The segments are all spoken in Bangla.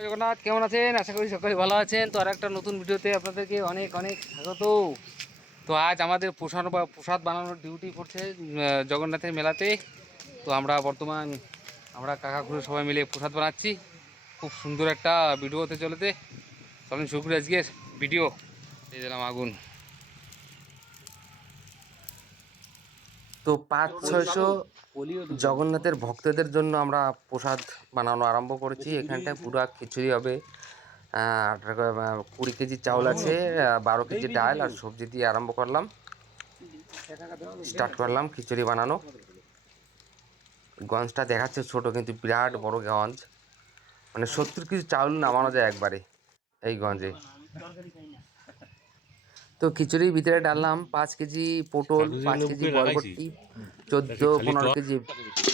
জগন্নাথ, কেমন আছেন? আশা করি সকলে ভালো আছেন। তো আর একটা নতুন ভিডিওতে আপনাদেরকে অনেক অনেক স্বাগত। তো আজ আমাদের প্রসাদ বা, প্রসাদ বানানোর ডিউটি পড়ছে জগন্নাথের মেলাতে। তো আমরা বর্তমান, আমরা কাকা ঘুরে সবাই মিলে প্রসাদ বানাচ্ছি। খুব সুন্দর একটা ভিডিও হতে চলেতে। চলেন শুরু করি আজকের ভিডিও দিয়ে দিলাম আগুন। তো পাঁচ ছয়শো জগন্নাথের ভক্তদের জন্য আমরা প্রসাদ বানানো আরম্ভ করেছি। এখানটায় পুরো খিচুড়ি হবে। কুড়ি কেজি চাউল আছে বারো কেজি ডাল আর সবজি দিয়ে আরম্ভ করলাম। স্টার্ট করলাম খিচুড়ি বানানো। গঞ্জটা দেখাচ্ছে ছোট, কিন্তু বিরাট বড় গঞ্জ। মানে সত্তর কেজি চাউল নামানো যায় একবারে এই গঞ্জে। তো খিচুড়ির ভিতরে ডাললাম পাঁচ কেজি পটল পাঁচ কেজি বরবটি চোদ্দ পনেরো কেজি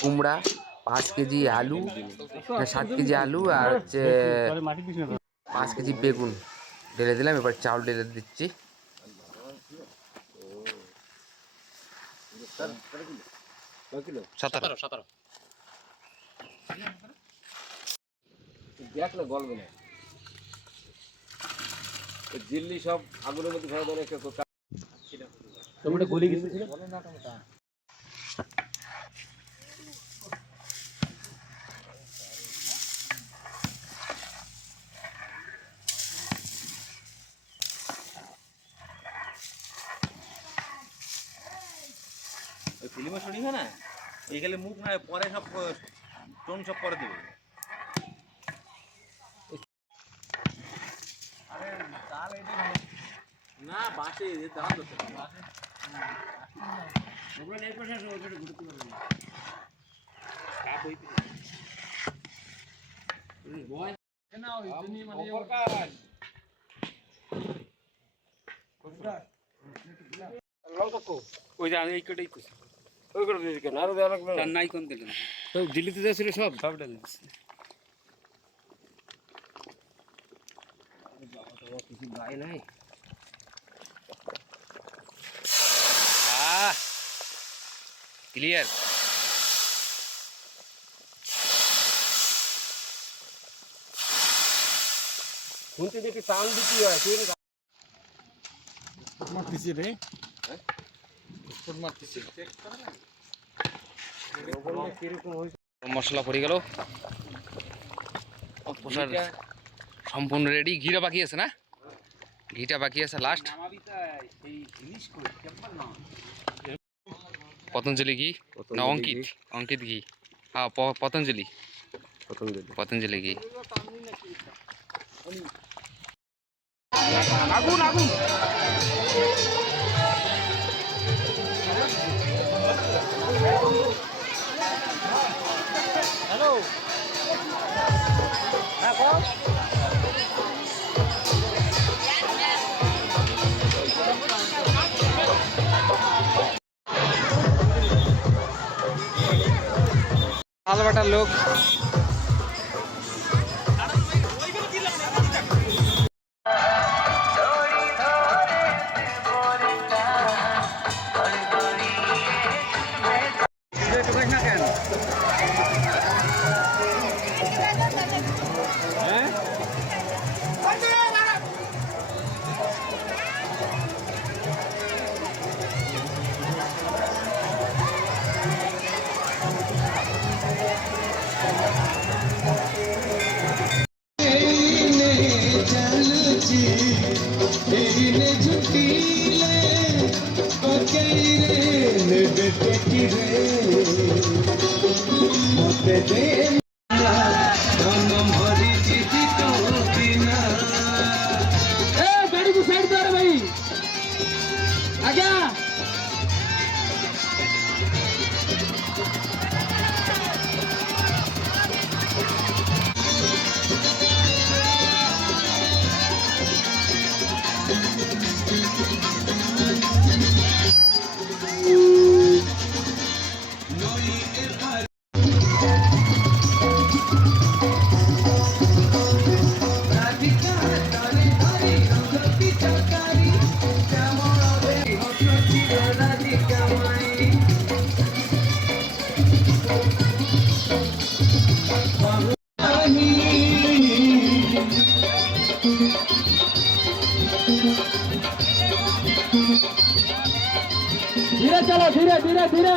কুমড়া পাঁচ কেজি আলু সাত কেজি আলু আর হচ্ছে পাঁচ কেজি বেগুন। ঢেলে দিলাম এবার চাউল ঢেলে দিচ্ছি। সতেরো সতেরো দেখলে গলবে না দিল্লি সব আগুনের মধ্যে ফেলে দেয় একটা টমেটো গলি গেছে? ওই ফিল্মে শুনি না? এই গেলে মুখ না পরে সব টোন সব পরে দেবে। না বাসে দাঁড়া তো ওই যে আমি এই কটাই করছি ওই ছিল সব সব দিচ্ছি কিছু গায়ে নাই আহ ক্লিয়ার শুনতে দেখি টাউন দিতে হয় তুই মারতেছি রে হয়েছে মশলা পড়ে গেল সম্পূর্ণ রেডি ঘিটা বাকি আছে না ঘিটা বাকি আছে লাস্ট পতঞ্জলি ঘি? না অঙ্কিত। অঙ্কিত ঘি। হ্যাঁ পতঞ্জলি। পতঞ্জলি। ঘি। আলবাটার লোক। ধীরে চলো ধীরে ধীরে ধীরে।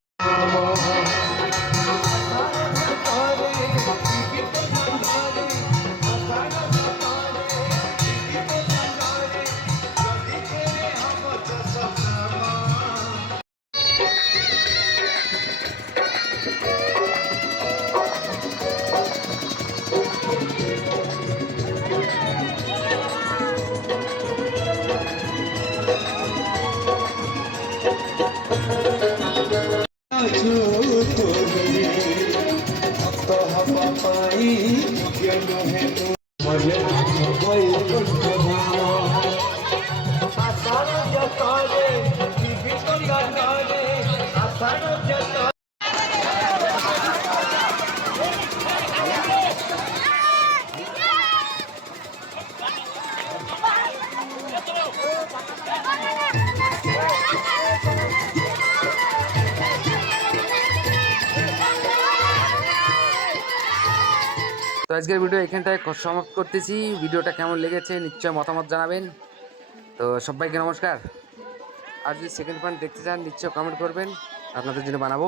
তো আজকের ভিডিও এখানটায় সমাপ্ত করতেছি। ভিডিওটা কেমন লেগেছে নিশ্চয় মতামত জানাবেন। তো সবাইকে নমস্কার। আর যদি সেকেন্ড পার্ট দেখতে চান, নিশ্চয় কমেন্ট করবেন। আপনাদের জন্য বানাবো।